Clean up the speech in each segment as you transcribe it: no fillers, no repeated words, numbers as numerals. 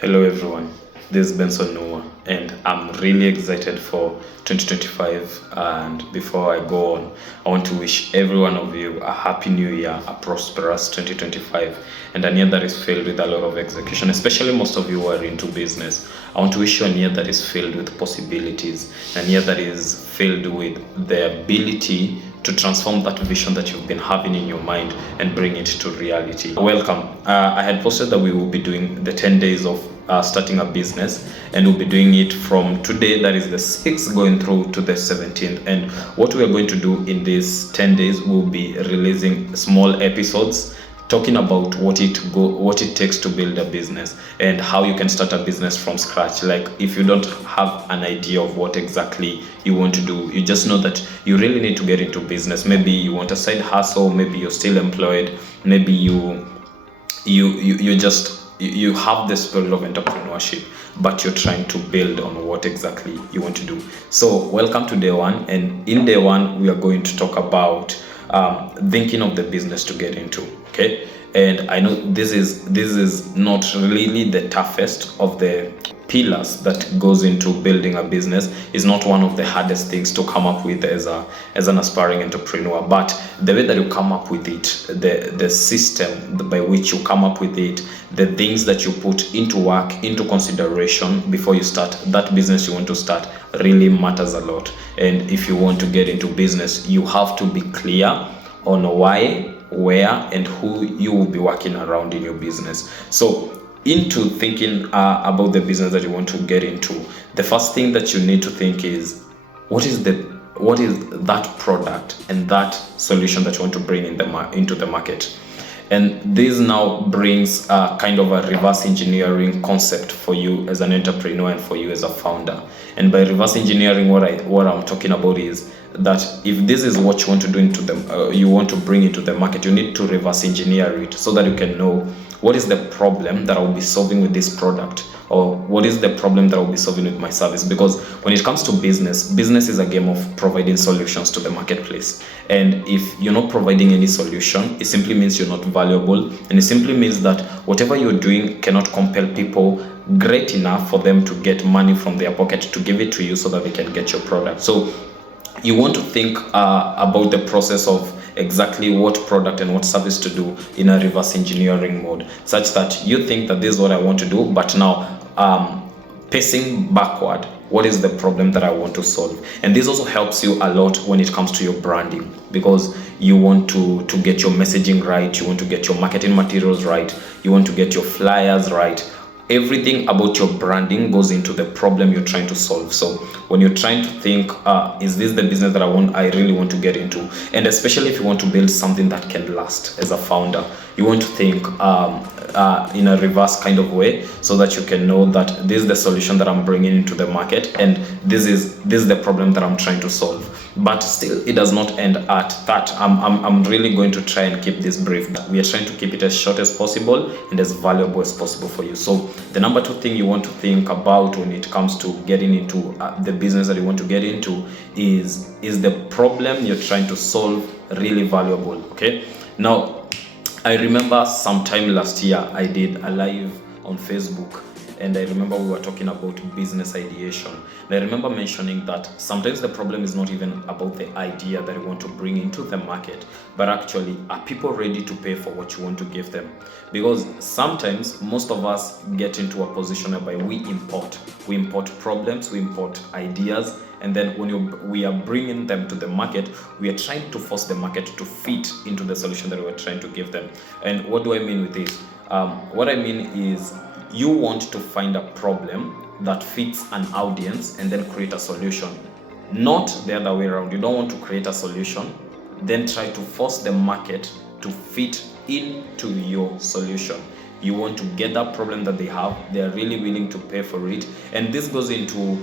Hello everyone, this is Benson Noah and I'm really excited for 2025. And before I go on, I want to wish every one of you a happy new year, a prosperous 2025, and a year that is filled with a lot of execution, especially most of you who are into business. I want to wish you a year that is filled with possibilities, a year that is filled with the ability to transform that vision that you've been having in your mind and bring it to reality. Welcome. I had posted that we will be doing the 10 days of starting a business, and we'll be doing it from today, that is the 6th, going through to the 17th. And what we are going to do in these 10 days, we'll be releasing small episodes talking about what it takes to build a business and how you can start a business from scratch. Like, if you don't have an idea of what exactly you want to do, you just know that you really need to get into business. Maybe you want a side hustle, maybe you're still employed, maybe you have the spirit of entrepreneurship, but you're trying to build on what exactly you want to do. So welcome to day one, and in day one we are going to talk about thinking of the business to get into. Okay, and I know this is not really the toughest of the pillars that goes into building a business. Is not one of the hardest things to come up with as an aspiring entrepreneur, but the way that you come up with it, the system by which you come up with it, the things that you put into work, into consideration before you start that business you want to start, really matters a lot. And if you want to get into business, you have to be clear on why, where, and who you will be working around in your business. So into thinking about the business that you want to get into, the first thing that you need to think is, what is that product and that solution that you want to bring into the market. And this now brings kind of a reverse engineering concept for you as an entrepreneur and for you as a founder. And by reverse engineering, what I'm talking about is that if this is what you want to do you want to bring into the market, you need to reverse engineer it so that you can know what is the problem that I will be solving with this product, or what is the problem that I will be solving with my service. Because when it comes to business is a game of providing solutions to the marketplace. And if you're not providing any solution, it simply means you're not valuable, and it simply means that whatever you're doing cannot compel people great enough for them to get money from their pocket to give it to you so that they can get your product. So you want to think about the process of exactly what product and what service to do in a reverse engineering mode, such that you think that this is what I want to do, but now pacing backward, what is the problem that I want to solve. And this also helps you a lot when it comes to your branding, because you want to get your messaging right, you want to get your marketing materials right, you want to get your flyers right. Everything about your branding goes into the problem you're trying to solve. So when you're trying to think, is this the business that I really want to get into? And especially if you want to build something that can last as a founder, you want to think in a reverse kind of way, so that you can know that this is the solution that I'm bringing into the market, and this is the problem that I'm trying to solve. But still, it does not end at that. I'm really going to try and keep this brief. We are trying to keep it as short as possible and as valuable as possible for you. So the number two thing you want to think about when it comes to getting into the business that you want to get into is the problem you're trying to solve really valuable? Okay, now I remember sometime last year I did a live on Facebook, and I remember we were talking about business ideation. And I remember mentioning that sometimes the problem is not even about the idea that you want to bring into the market, but actually, are people ready to pay for what you want to give them? Because sometimes most of us get into a position whereby we import problems, we import ideas, and then when we are bringing them to the market, we are trying to force the market to fit into the solution that we're trying to give them. And what do I mean with this? What I mean is, you want to find a problem that fits an audience and then create a solution, not the other way around. You don't want to create a solution, then try to force the market to fit into your solution. You want to get that problem that they have, they are really willing to pay for it. And this goes into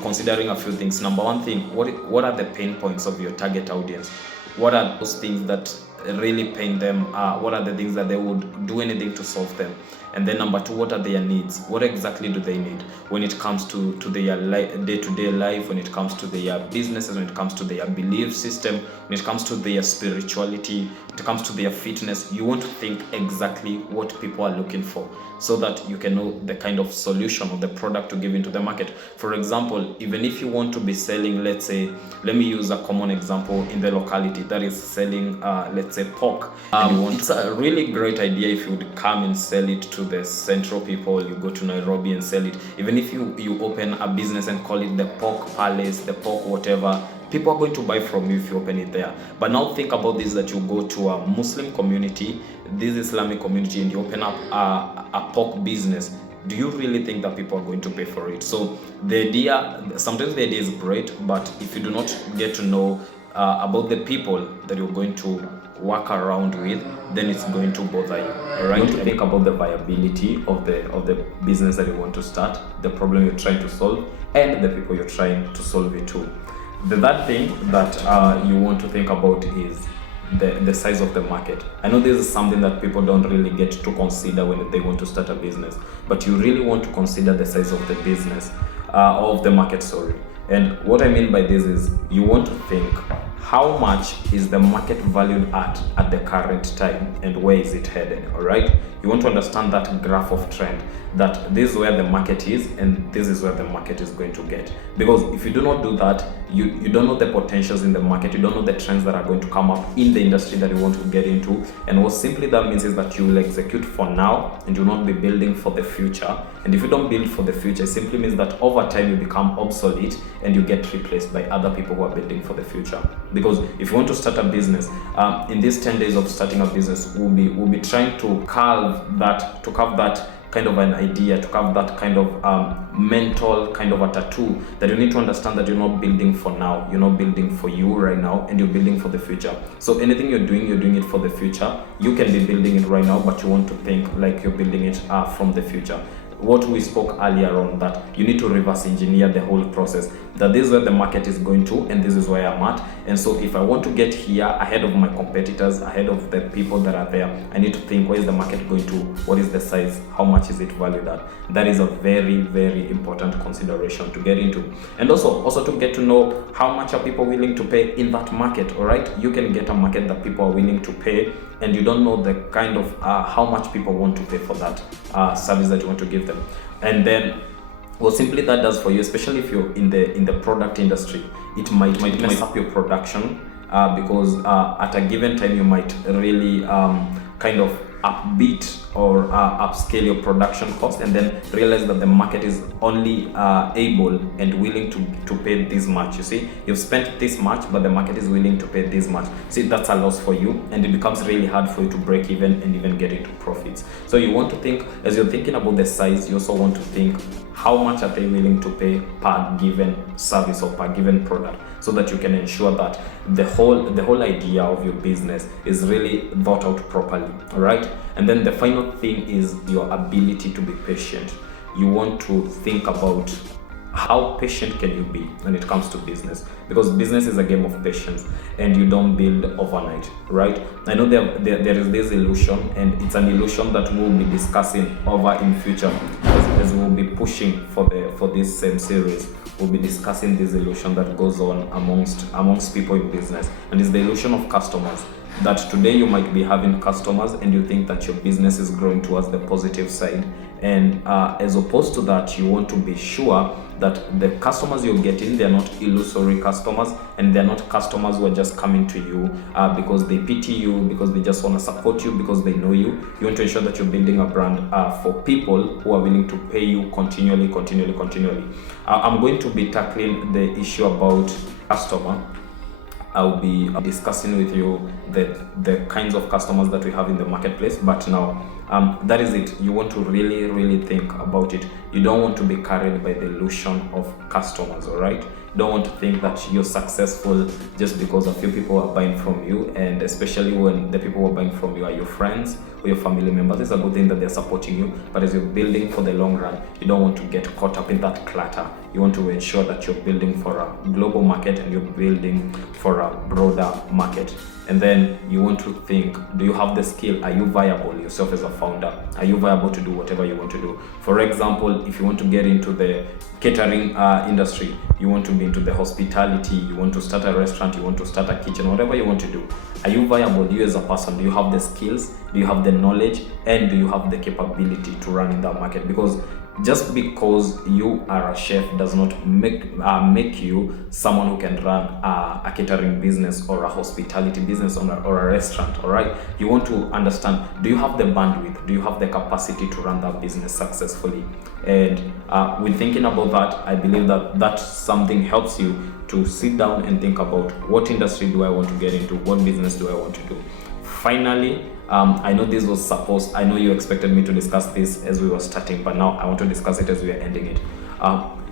considering a few things. Number one thing, what are the pain points of your target audience? What are those things that really pain them? What are the things that they would do anything to solve them? And then number two, what are their needs? What exactly do they need when it comes to their day-to-day life, when it comes to their businesses, when it comes to their belief system, when it comes to their spirituality, when it comes to their fitness. You want to think exactly what people are looking for, so that you can know the kind of solution or the product to give into the market. For example, even if you want to be selling, let's say, let me use a common example in the locality, that is selling, let's say, pork. It's a really great idea if you would come and sell it to the central people. You go to Nairobi and sell it. Even if you open a business and call it the Pork Palace, the pork whatever, people are going to buy from you if you open it there. But now think about this, that you go to a Muslim community, this Islamic community, and you open up a pork business. Do you really think that people are going to pay for it? So the idea, sometimes the idea is great, but if you do not get to know about the people that you're going to work around with, then it's going to bother you. All right. You want to think about the viability of the business that you want to start, the problem you're trying to solve, and the people you're trying to solve it to. The third thing that you want to think about is the size of the market. I know this is something that people don't really get to consider when they want to start a business, but you really want to consider the size of the business, of the market, sorry. And what I mean by this is you want to think, how much is the market valued at the current time, and where is it headed? All right, you want to understand that graph of trend, that this is where the market is and this is where the market is going to get. Because if you do not do that, you don't know the potentials in the market, you don't know the trends that are going to come up in the industry that you want to get into. And what simply that means is that you will execute for now and you will not be building for the future. And if you don't build for the future, it simply means that over time you become obsolete and you get replaced by other people who are building for the future. Because if you want to start a business, in these 10 days of starting a business, we'll be trying to carve that kind of an idea, to have that kind of mental kind of a tattoo, that you need to understand that you're not building for now, you're not building for you right now, and you're building for the future. So anything you're doing it for the future. You can be building it right now, but you want to think like you're building it from the future. What we spoke earlier on, that you need to reverse engineer the whole process, that this is where the market is going to and this is where I'm at. And so if I want to get here ahead of my competitors, ahead of the people that are there, I need to think, where is the market going to? What is the size? How much is it valued at? That is a very, very important consideration to get into. And also to get to know how much are people willing to pay in that market. All right, you can get a market that people are willing to pay, and you don't know the kind of how much people want to pay for that service that you want to give them. And then what simply that does for you, especially if you're in the product industry, it might mess up your production, because at a given time you might really kind of upbeat or upscale your production cost, and then realize that the market is only able and willing to pay this much. You see, you've spent this much, but the market is willing to pay this much. See, that's a loss for you, and it becomes really hard for you to break even and even get into profits. So you want to think, as you're thinking about the size, you also want to think, how much are they willing to pay per given service or per given product, so that you can ensure that the whole idea of your business is really thought out properly. All right. And then the final thing is your ability to be patient. You want to think about how patient can you be when it comes to business, because business is a game of patience and you don't build overnight, right? I know there is this illusion, and it's an illusion that we'll be discussing over in future as we'll be pushing for this same series. We'll be discussing this illusion that goes on amongst people in business, and it's the illusion of customers. That today you might be having customers and you think that your business is growing towards the positive side, and as opposed to that, you want to be sure that the customers you're getting, they're not illusory customers, and they're not customers who are just coming to you because they pity you, because they just want to support you, because they know you. You want to ensure that you're building a brand for people who are willing to pay you continually. I'm going to be tackling the issue about customer. I'll be discussing with you the kinds of customers that we have in the marketplace. But now, that is it. You want to really think about it. You don't want to be carried by the illusion of customers, all right? You don't want to think that you're successful just because a few people are buying from you, and especially when the people who are buying from you are your friends or your family members. It's a good thing that they're supporting you, but as you're building for the long run, you don't want to get caught up in that clutter. You want to ensure that you're building for a global market and you're building for a broader market. And then you want to think, do you have the skill? Are you viable yourself as a founder? Are you viable to do whatever you want to do? For example, if you want to get into the catering industry, you want to be into the hospitality, you want to start a restaurant, you want to start a kitchen, whatever you want to do, are you viable? You as a person, do you have the skills? Do you have the knowledge? And do you have the capability to run in that market? Because just because you are a chef does not make you someone who can run a catering business or a hospitality business or a restaurant. All right, you want to understand, do you have the bandwidth? Do you have the capacity to run that business successfully? And with thinking about that, I believe that something helps you to sit down and think about, what industry do I want to get into? What business do I want to do? Finally, I know this was supposed, I know you expected me to discuss this as we were starting, but now I want to discuss it as we are ending it.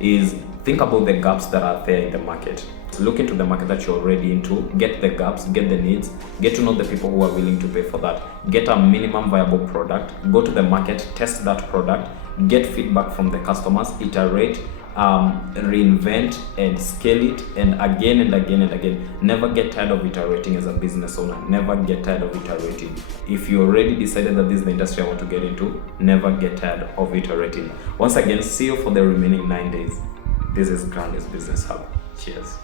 Is think about the gaps that are there in the market. Look into the market that you're already into, get the gaps, get the needs, get to know the people who are willing to pay for that, get a minimum viable product, go to the market, test that product, get feedback from the customers, iterate, reinvent and scale it, and again and again and again. Never get tired of iterating as a business owner. Never get tired of iterating. If you already decided that this is the industry I want to get into, never get tired of iterating. Once again, see you for the remaining 9 days. This is Grounded's Business Hub. Cheers.